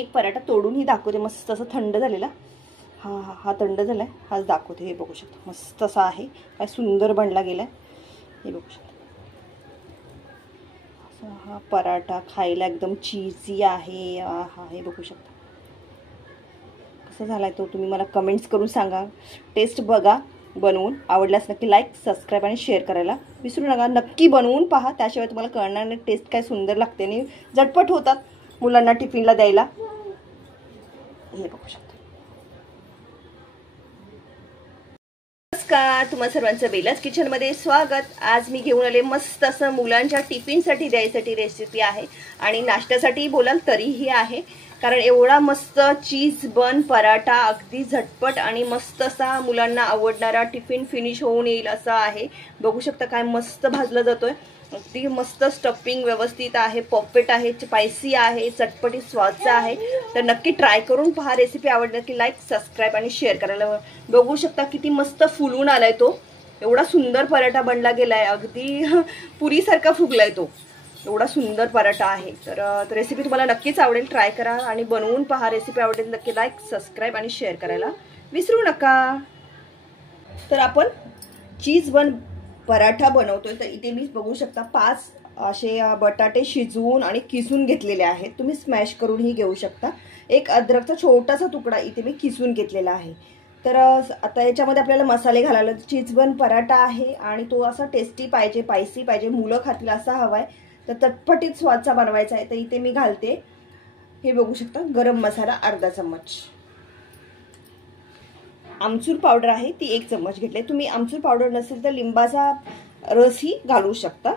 एक पराठा तोडूनही दाखवते, मस्त असं थंड झालेला. हा थंड झालाय, हाच दाखवते. हे बघू शकता, मस्त असा आहे, काय सुंदर बनला गेलाय. हे बघू शकता, हा पराठा खायला एकदम चीजी आहे. हे बघू शकता कसा झालाय तो. तुम्ही मला कमेंट्स करून सांगा. टेस्ट बघा बनवून, आवडल्यास नक्की लाईक, सबस्क्राईब आणि शेअर करायला विसरू नका. नक्की बनवून पहा, त्याशिवाय तुम्हाला कळणार नाही टेस्ट काय सुंदर लागते आणि झटपट होतात मुलांना टिफिनला द्यायला. हे बघू शकता. नमस्कार, तुम्हा सर्वांचं बेलाच किचनमध्ये स्वागत. आज मी घेऊन आले मस्त असं मुलांच्या टिफिनसाठी द्यायसाठी रेसिपी आहे आणि नाश्त्यासाठी बोलाल तरीही आहे, कारण एवढा मस्त चीज बन पराठा अगदी झटपट आणि मस्त असा मुलांना आवडणारा टिफिन फिनिश होऊन येईल असा आहे. बघू शकता काय मस्त भाजला जातोय, अगदी मस्त स्टफिंग व्यवस्थित आहे, पॉपेट आहे, स्पायसी आहे, चटपटी स्वादचा आहे. तर नक्की ट्राय करून पहा. रेसिपी आवडली की लाईक, सबस्क्राईब आणि शेअर करायला. बघू शकता किती मस्त फुलून आलाय तो. एवढा सुंदर पराठा बनला गेलाय, अगदी पुरीसारखा फुगलाय तो. एवढा सुंदर पराठा आहे. तर रेसिपी तुम्हाला नक्कीच आवडेल, ट्राय करा आणि बनवून पहा. रेसिपी आवडेल नक्की लाईक, सबस्क्राईब आणि शेअर करायला विसरू नका. तर आपण चीज बन पराठा बनवतोय. तर इथे मी बघू शकता 5 असे बटाटे शिजवून आणि किसून घेतलेले आहेत. तुम्ही स्मॅश करूनही घेऊ शकता. एक अद्रकचा छोटासा तुकडा इथे मी किसून घेतलेला आहे. तर आता याच्यामध्ये आपल्याला मसाले घालायला. चीज बन पराठा आहे आणि तो असा टेस्टी पाहिजे, स्पायसी पाहिजे, मुलं खातील असा हवाय. तर चटपटीत स्वादचा बनवायचा आहे. तर इथे मी घालते, हे बघू शकता, गरम मसाला अर्धा चम्मच, आमचूर पावडर आहे ती 1 चम्मच घेतले. तुम्ही आमचूर पावडर नसेल तर लिंबाचा रसही घालू शकता.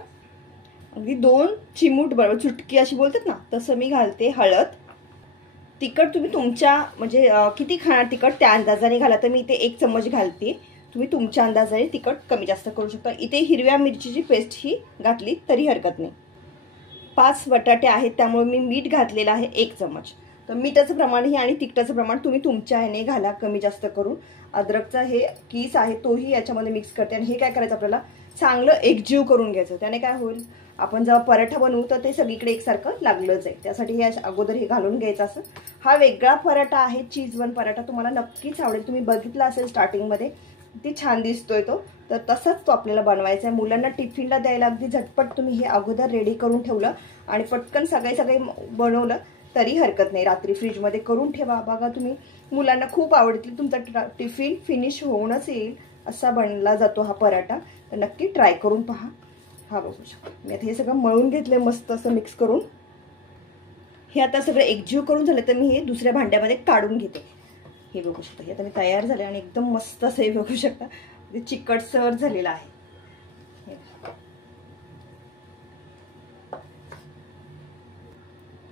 अगदी 2 चिमूट बरोबर, चुटकी अशी बोलतात ना, तसं मी घालते. हळद. तिखट तुम्ही तुमच्या म्हणजे किती खाणार तिखट त्या अंदाजाने घाला. तर मी इथे 1 चम्मच घालते. तुम्ही तुमच्या अंदाजाने तिखट कमी जास्त करू शकता. इथे हिरव्या मिरचीची पेस्ट ही घातली तरी हरकत नाही. 5 बटाटे आहेत त्यामुळे मी मीठ घातलेलं आहे 1 चम्मच. तर मीठाचं प्रमाण ही आणि तिखटाचं प्रमाण तुम्ही तुमच्या ह्याने घाला कमी जास्त करून. अद्रकचा हे किस आहे तोही याच्यामध्ये मिक्स करते. आणि हे काय करायचं, आपल्याला चांगलं एकजीव करून घ्यायचं. त्याने काय होईल, आपण जेव्हा पराठा बनवू तर ते सगळीकडे एकसारखं लागलंच आहे. त्यासाठी हे अगोदर हे घालून घ्यायचं. असं हा वेगळा पराठा आहे, चीज बन पराठा. तुम्हाला नक्कीच आवडेल. तुम्ही बघितला असेल स्टार्टिंगमध्ये, किती छान दिसतोय तो. तर तसाच तो आपल्याला बनवायचा आहे. मुलांना टिफिनला द्यायला अगदी झटपट तुम्ही हे अगोदर रेडी करून ठेवलं आणि पटकन सगळे बनवलं तरी हरकत नाही. रात्री फ्रीजमध्ये करून ठेवा. बघा तुम्ही, मुलांना खूप आवडतील. तुमचा टिफिन फिनिश होऊनच येईल असा बनला जातो हा पराठा. तर नक्की ट्राय करून पहा. हा बघू शकता, मी आता हे सगळं मळून घेतलंय मस्त असं मिक्स करून. हे आता सगळं एकजीव करून झालं तर मी हे दुसऱ्या भांड्यामध्ये काढून घेते. हे बघू शकता, हे आता मी तयार झाले आणि एकदम मस्त असं हे बघू शकता चिकटसर झालेलं आहे.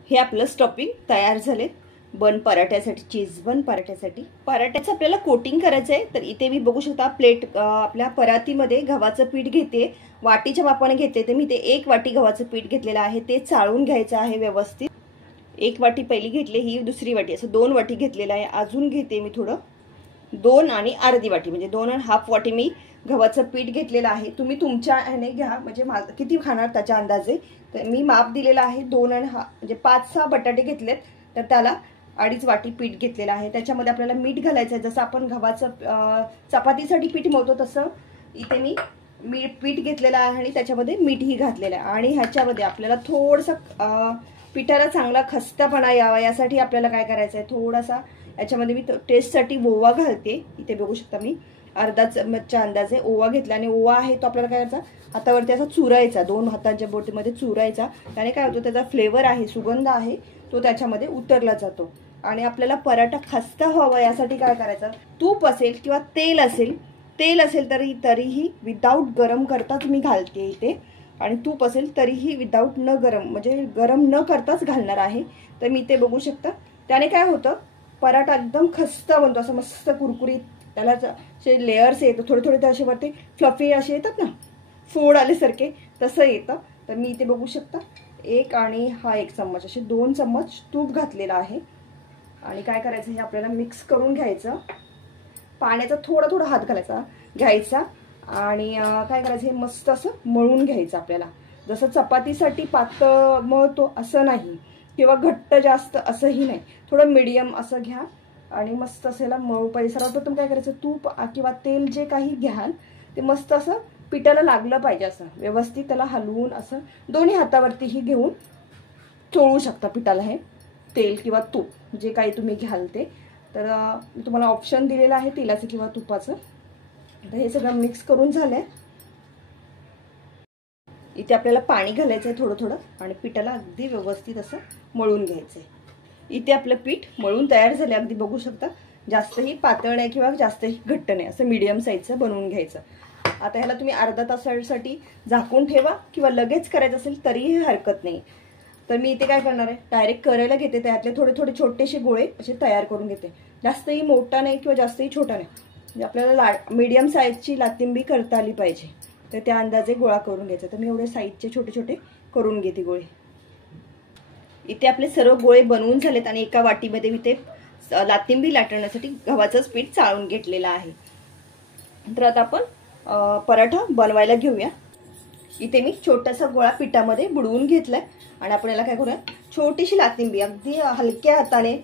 हे आपलं स्टफिंग तयार झाले बन पराठ्यासाठी, चीज बन पराठ्यासाठी. पराठ्याचं आपल्याला कोटिंग करायचं आहे. तर इथे मी बघू शकता प्लेट आपल्या परातीमध्ये गव्हाचं पीठ घेते. वाटीच्या मापाने घेते. तर मी ते 1 वाटी गव्हाचं पीठ घेतलेलं आहे. ते चाळून घ्यायचं आहे व्यवस्थित. 1 वाटी पहिली घेतली, ही दुसरी वाटी, असं 2 वाटी घेतलेलं आहे. अजून घेते मी थोडं, 2 आणि अर्धी वाटी म्हणजे 2.5 वाटी मी गव्हाचं पीठ घेतलेलं आहे. तुम्ही तुमच्या ह्याने घ्या, म्हणजे किती खाणार त्याच्या अंदाजे. तर मी माप दिलेला आहे 2.5, म्हणजे 5-6 बटाटे घेतलेत तर त्याला 2.5 वाटी पीठ घेतलेलं आहे. त्याच्यामध्ये आपल्याला मीठ घालायचं आहे. जसं आपण गव्हाचं चपातीसाठी पीठ मळतो तसं इथे मी पीठ घेतलेलं आहे आणि त्याच्यामध्ये मीठही घातलेलं आहे. आणि ह्याच्यामध्ये आपल्याला थोडंसं पिठाला चांगला खस्तापणा यावा यासाठी आपल्याला काय करायचं आहे, थोडासा याच्यामध्ये मी टेस्टसाठी ओवा घालते. इथे बघू शकता मी अर्धा चमचच्या अंदाजे ओवा घेतला. आणि ओवा आहे तो आपल्याला काय करायचा, हातावरती असा चुरायचा, 2 हातांच्या बोटीमध्ये चुरायचा. त्याने काय होतं, त्याचा फ्लेवर आहे, सुगंध आहे तो त्याच्यामध्ये उतरला जातो. आणि आपल्याला पराठा खस्ता व्हावा यासाठी काय करायचं, तूप असेल किंवा तेल असेल तरीही विदाऊट गरम करताच मी घालते इथे. आणि तूप असेल तरीही विदाऊट म्हणजे गरम न करताच घालणार आहे. तर मी ते बघू शकता. त्याने काय होतं, पराठा एकदम खस्ता बनतो, असं मस्त कुरकुरीत. त्याला असे लेयर्स येतं, थोडे असे वरती फ्लफी असे येतात ना, फोड आल्यासारखे तसं येतं. तर मी इथे बघू शकता 1 आणि हा 1 चम्मच असे 2 चम्मच तूप घातलेला आहे. आणि काय करायचं, हे आपल्याला मिक्स करून घ्यायचं. पाण्याचा थोडा हात घ्यायचा आणि काय करायचं, हे मस्त असं मळून घ्यायचं आपल्याला. जसं चपातीसाठी पातळ मळतो असं नाही, किंवा घट्ट जास्त असंही नाही, थोडं मीडियम असं घ्या आणि मस्त असेला मऊ पाहिजे. सर्वप्रथम काय करायचं, तूप किंवा तेल जे काही घ्याल ते मस्त असं पिठाला लागलं पाहिजे, असं व्यवस्थित त्याला हलवून असं दोन्ही हातावरतीही घेऊन चोळू शकता पिठाला. हे तेल किंवा तूप जे काही तुम्ही घ्याल ते, तर मी तुम्हाला ऑप्शन दिलेलं आहे तेलाचं किंवा तुपाचं. आता हे सगळं मिक्स करून झालंय. इथे आपल्याला पाणी घालायचं आहे थोडं थोडं आणि पिठाला अगदी व्यवस्थित असं मळून घ्यायचं आहे. इथे आपलं पीठ मळून तयार झालं, अगदी बघू शकता. जास्तही पातळ नाही किंवा जास्तही घट्ट नाही, असं मीडियम साईजचं बनवून घ्यायचं. आता ह्याला तुम्ही अर्धा तासासाठी झाकून ठेवा किंवा लगेच करायचं असेल तरीही हरकत नाही. तर मी इथे काय करणार आहे, डायरेक्ट करायला घेते. त्यातले थोडे थोडे छोटेसे गोळे असे तयार करून घेते. जास्तही मोठा नाही किंवा जास्तही छोटा नाही, म्हणजे आपल्याला मीडियम साईजची लातिंबी करता आली पाहिजे, तर त्या अंदाजे गोळा करून घ्यायचा. तर मी एवढे साईजचे छोटे छोटे करून घेते गोळे. इथे आपले सर्व गोळे बनवून झालेत आणि एका वाटीमध्ये मी ते लातिंबी लाटण्यासाठी गव्हाचंच पीठ चाळून घेतलेलं आहे. तर आता आपण पराठा बनवायला घेऊया. इथे मी छोटासा गोळा पिठामध्ये बुडवून घेतलाय आणि आपण याला काय करूया, छोटीशी लातिंबी अगदी हलक्या हाताने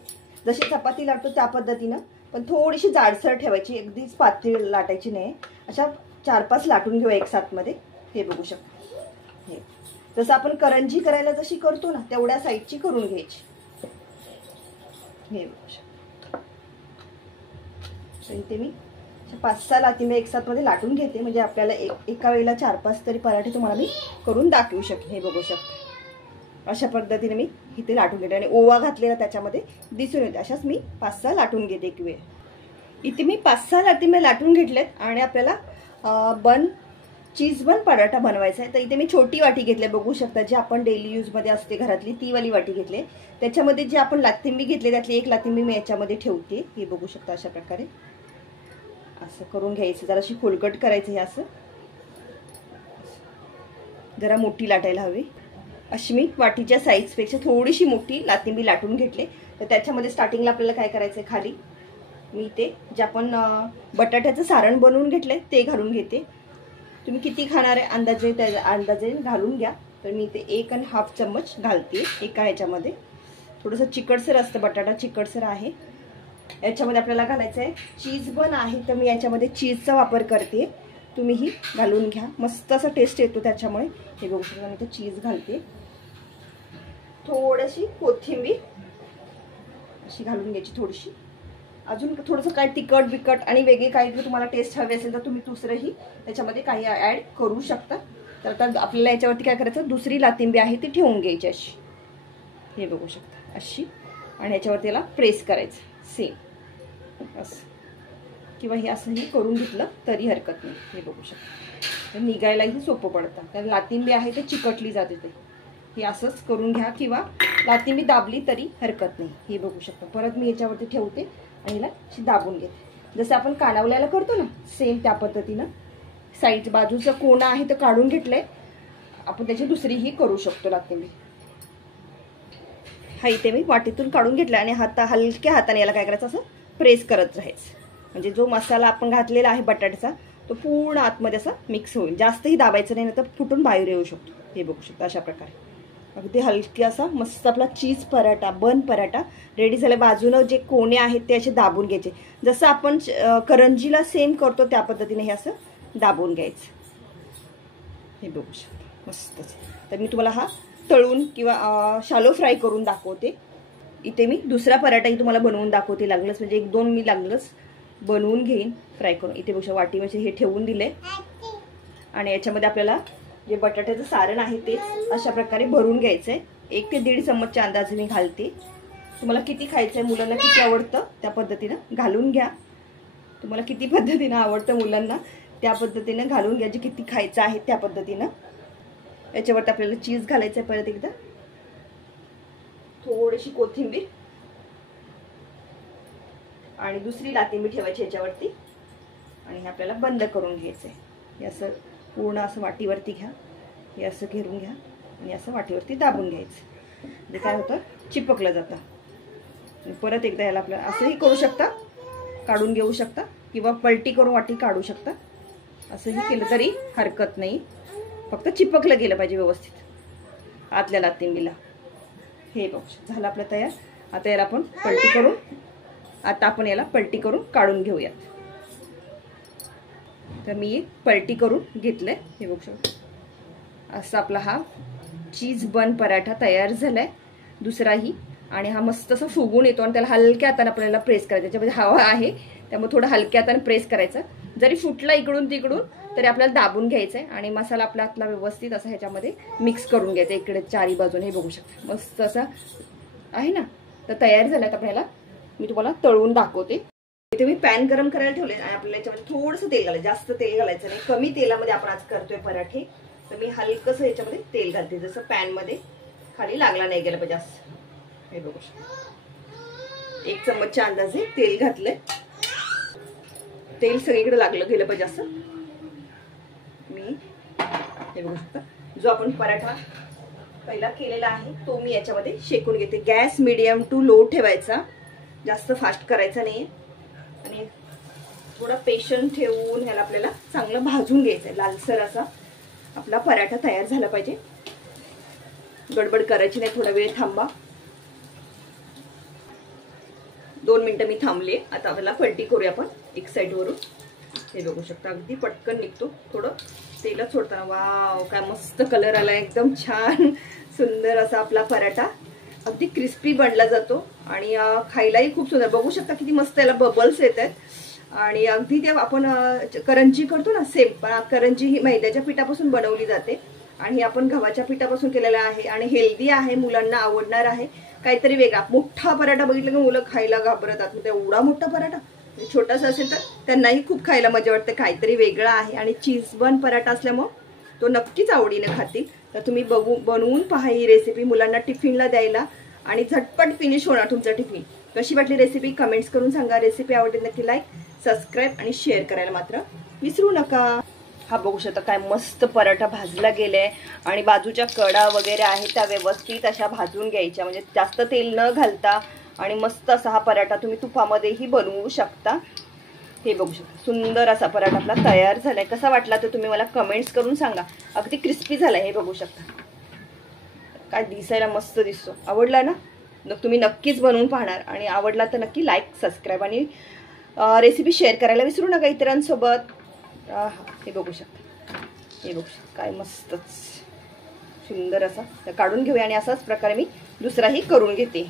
जशी चपाती लाटतो त्या पद्धतीनं, पण थोडीशी जाडसर ठेवायची, अगदीच पातळ लाटायची नाही. अशा 4-5 लाटून घेऊ एक साथ मध्ये. हे बघू शकता, हे जसं आपण करंजी करायला जशी करतो ना तेवढ्या साईजची करून घ्यायची. हे बघू शकता. तर इथे मी 5-6 लातिंब्या एक साथ मध्ये लाटून घेते, म्हणजे आपल्याला एका वेळेला 4-5 तरी पराठे तुम्हाला मी करून दाखवू शकते. हे बघू शकता, अशा पद्धतीने मी इथे लाटून घेते आणि ओवा घातलेला त्याच्यामध्ये दिसून येते. अशाच मी 5-6 लाटून घेते एक वेळ. इथे मी 5-6 लातिंब्या लाटून घेतल्यात आणि आपल्याला चीज बन पराठा बनवायचा आहे. तर इथे मी छोटी वाटी घेतली, बघू शकता, जी आपण डेली यूजमध्ये असते घरातली ती वाली वाटी घेतली. त्याच्यामध्ये जे आपण लातिंबी घेतली त्यातली एक लातिंबी मी याच्यामध्ये ठेवते. हे बघू शकता, अशा प्रकारे असं करून घ्यायचं. जराशी खोलगट करायचं. हे असं जरा मोठी लाटायला हवी. अशी मी वाटीच्या साईजपेक्षा थोडीशी मोठी लातिंबी लाटून घेतली. तर त्याच्यामध्ये स्टार्टिंगला आपल्याला काय करायचं आहे, खाली मी ते जे आपण बटाट्याचं सारण बनवून घेतलंय ते घालून घेते. तुम्ही किती खाणार आहे अंदाजे त्या अंदाजे घालून घ्या. तर मी इथे 1.5 चम्मच घालते एका ह्याच्यामध्ये. थोडंसं चिकटसर असतं, बटाटा चिकटसर आहे. याच्यामध्ये आपल्याला घालायचं आहे चीज बन आहे, तर मी याच्यामध्ये चीजचा वापर करते. तुम्हीही घालून घ्या, मस्त असा टेस्ट येतो त्याच्यामुळे. हे बघू शकता, मी इथे चीज घालते. थोडीशी कोथिंबीर अशी घालून घ्यायची थोडीशी. अजून थोडंसं काय तिखट बिकट आणि वेगळी काही जर तुम्हाला टेस्ट हवी असेल तर तुम्ही दुसरंही त्याच्यामध्ये काही ॲड करू शकता. तर आता आपल्याला याच्यावरती काय करायचं, दुसरी लातिंबी आहे ती ठेवून घ्यायची अशी. हे बघू शकता, अशी. आणि याच्यावरती याला प्रेस करायचं सेम असं, किंवा हे असंही करून घेतलं तरी हरकत नाही. हे बघू शकता, तर निघायलाही सोपं पडतं, कारण लातिंबी आहे ते चिकटली जाते. ते हे असंच करून घ्या किंवा लातिंबी दाबली तरी हरकत नाही. हे बघू शकता. परत मी याच्यावरती ठेवते आणि हिला दाबून घेते, जसं आपण कानावल्याला करतो ना सेम त्या पद्धतीनं. साईड बाजूचं कोण आहे तर काढून घेतलंय आपण, त्याची दुसरीही करू शकतो लातिंबी. हा इथे मी वाटीतून काढून घेतला आणि हलक्या हाताने याला काय करायचं, असं प्रेस करत राहायचं, म्हणजे जो मसाला आपण घातलेला आहे बटाट्याचा तो पूर्ण आतमध्ये असा मिक्स होईल. जास्तही दाबायचं नाही, तर फुटून बाहेर येऊ शकतो. हे बघू शकता, अशा प्रकारे अगदी हलकी असा मस्त आपला चीज पराठा बन पराठा रेडी झाला. बाजूनं जे कोणे आहेत ते असे दाबून घ्यायचे, जसं आपण करंजीला सेम करतो त्या पद्धतीने हे असं दाबून घ्यायचं. हे बघू शकता मस्तच. तर मी तुम्हाला हा तळून किंवा शालो फ्राय करून दाखवते. इथे मी दुसरा पराठाही तुम्हाला बनवून दाखवते, लागलंच म्हणजे 1-2 मी लागलंच बनवून घेईन फ्राय करून. इथे बघा वाटी म्हणजे हे ठेवून दिले आणि याच्यामध्ये आपल्याला जे बटाट्याचं सारण आहे तेच अशा प्रकारे भरून घ्यायचं आहे. 1 ते 1.5 चम्मचच्या अंदाजे मी घालते. तुम्हाला किती खायचं आहे, मुलांना किती आवडतं त्या पद्धतीनं घालून घ्या. तुम्हाला किती पद्धतीनं आवडतं मुलांना त्या पद्धतीनं घालून घ्या, जे किती खायचं आहे त्या पद्धतीनं. याच्यावरती आपल्याला चीज घालायचं आहे. परत एकदा थोडीशी कोथिंबीर आणि दुसरी लातिंबी ठेवायची याच्यावरती आणि हे आपल्याला बंद करून घ्यायचं आहे. हे असं पूर्ण असं वाटीवरती घ्या, हे असं घेरून घ्या आणि असं वाटीवरती दाबून घ्यायचं. म्हणजे काय होतं, चिपकलं जातं. परत एकदा याला आपल्याला असंही करू शकता, काढून घेऊ शकता किंवा पलटी करून वाटी काढू शकता. असंही केलं तरी हरकत नाही, फक्त चिपकलं गेलं पाहिजे व्यवस्थित आतल्या लातिंबीला. हे बघ झालं आपलं तयार. आता याला आपण पलटी करून काढून घेऊयात. तर मी पलटी करून घेतलंय. हे बघू शकता असा आपला हा चीज बन पराठा तयार झालाय दुसराही. आणि हा मस्त असा फुगून येतो आणि त्याला हलक्या हाताने आपल्याला प्रेस करायचं. त्याच्यामध्ये हवा आहे त्यामुळे थोडं हलक्या हाताने प्रेस करायचं. जरी फुटला इकडून तिकडून तरी आपल्याला दाबून घ्यायचं आहे आणि मसाला आपला आतला व्यवस्थित असा ह्याच्यामध्ये मिक्स करून घ्यायचा इकडे चारी बाजूने. हे बघू शकता मस्त असा आहे ना. तर तयार झाल्यात आपल्याला. मी तुम्हाला तळून दाखवते. इथे मी पॅन गरम करायला ठेवले आणि आपल्याला याच्यामध्ये थोडंसं तेल घालायचं. जास्त तेल घालायचं नाही. कमी तेलामध्ये आपण आज करतोय पराठे. तर मी हलकंसं याच्यामध्ये तेल घालते जसं पॅन मध्ये खाली लागला नाही गेला पाहिजे असं. हे बघू शकता 1 चम्मचच्या अंदाजे तेल घातलंय. तेल सगळीकडे लागलं गेलं पाहिजे असं. मी हे बघू शकता जो आपण पराठा पहिला केलेला आहे तो मी याच्यामध्ये शेकून घेते. गॅस मीडियम टू लो ठेवायचा. जास्त फास्ट करायचा नाही आणि थोडा पेशंट ठेवून ह्याला आपल्याला चांगलं भाजून घ्यायचं. लालसर असा आपला पराठा तयार झाला पाहिजे. गडबड करायची नाही. थोडा वेळ थांबा. 2 मिनिटं मी थांबले. आता आपल्याला पलटी करूया आपण एक साइड वरून. हे बघू शकता अगदी पटकन निघतो. थोडं तेलच सोडताना वाव काय मस्त कलर आला. एकदम छान सुंदर असा आपला पराठा अगदी क्रिस्पी बनला जातो आणि खायलाही खूप सुंदर. बघू शकता किती मस्त याला बबल्स येत आहेत आणि अगदी ते आपण करंजी करतो ना सेम. पण करंजी ही मैद्याच्या पिठापासून बनवली जाते आणि आपण गव्हाच्या पिठापासून केलेला आहे आणि हेल्दी आहे. मुलांना आवडणार आहे. काहीतरी वेगळा. मोठा पराठा बघितलं की मुलं खायला घाबरतात. एवढा मोठा पराठा छोटासा असेल तर त्यांनाही खूप खायला मजा वाटते. काहीतरी वेगळं आहे आणि चीज बन पराठा असल्यामुळे तो नक्कीच आवडीने खातील. तर तुम्ही बनवून पहा ही रेसिपी. मुलांना टिफिनला द्यायला आणि झटपट फिनिश होणार तुमचा टिफिन. कशी वाटली रेसिपी कमेंट्स करून सांगा. रेसिपी आवडली नक्की लाईक सबस्क्राईब आणि शेअर करायला मात्र विसरू नका. हा बघू शकता काय मस्त पराठा भाजला गेलाय आणि बाजूच्या कडा वगैरे आहेत त्या व्यवस्थित अशा भाजून घ्यायच्या. म्हणजे जास्त तेल न घालता आणि मस्त असा हा पराठा तुम्ही तुपामध्येही बनवू शकता. हे बघू शकता सुंदर असा पराठा आपला तयार झालाय. कसा वाटला तर तुम्ही मला कमेंट्स करून सांगा. अगदी क्रिस्पी झालाय. हे बघू शकता काय दिसायला मस्त दिसतो. आवडला ना. तुम्ही नक्कीच बनवून पाहणार आणि आवडला तर नक्की लाईक सबस्क्राईब आणि रेसिपी शेअर करायला विसरू नका इतरांसोबत. हे बघू शकता. हे बघू शकता काय मस्तच सुंदर असा काढून घेऊया आणि असाच प्रकारे मी दुसराही करून घेते.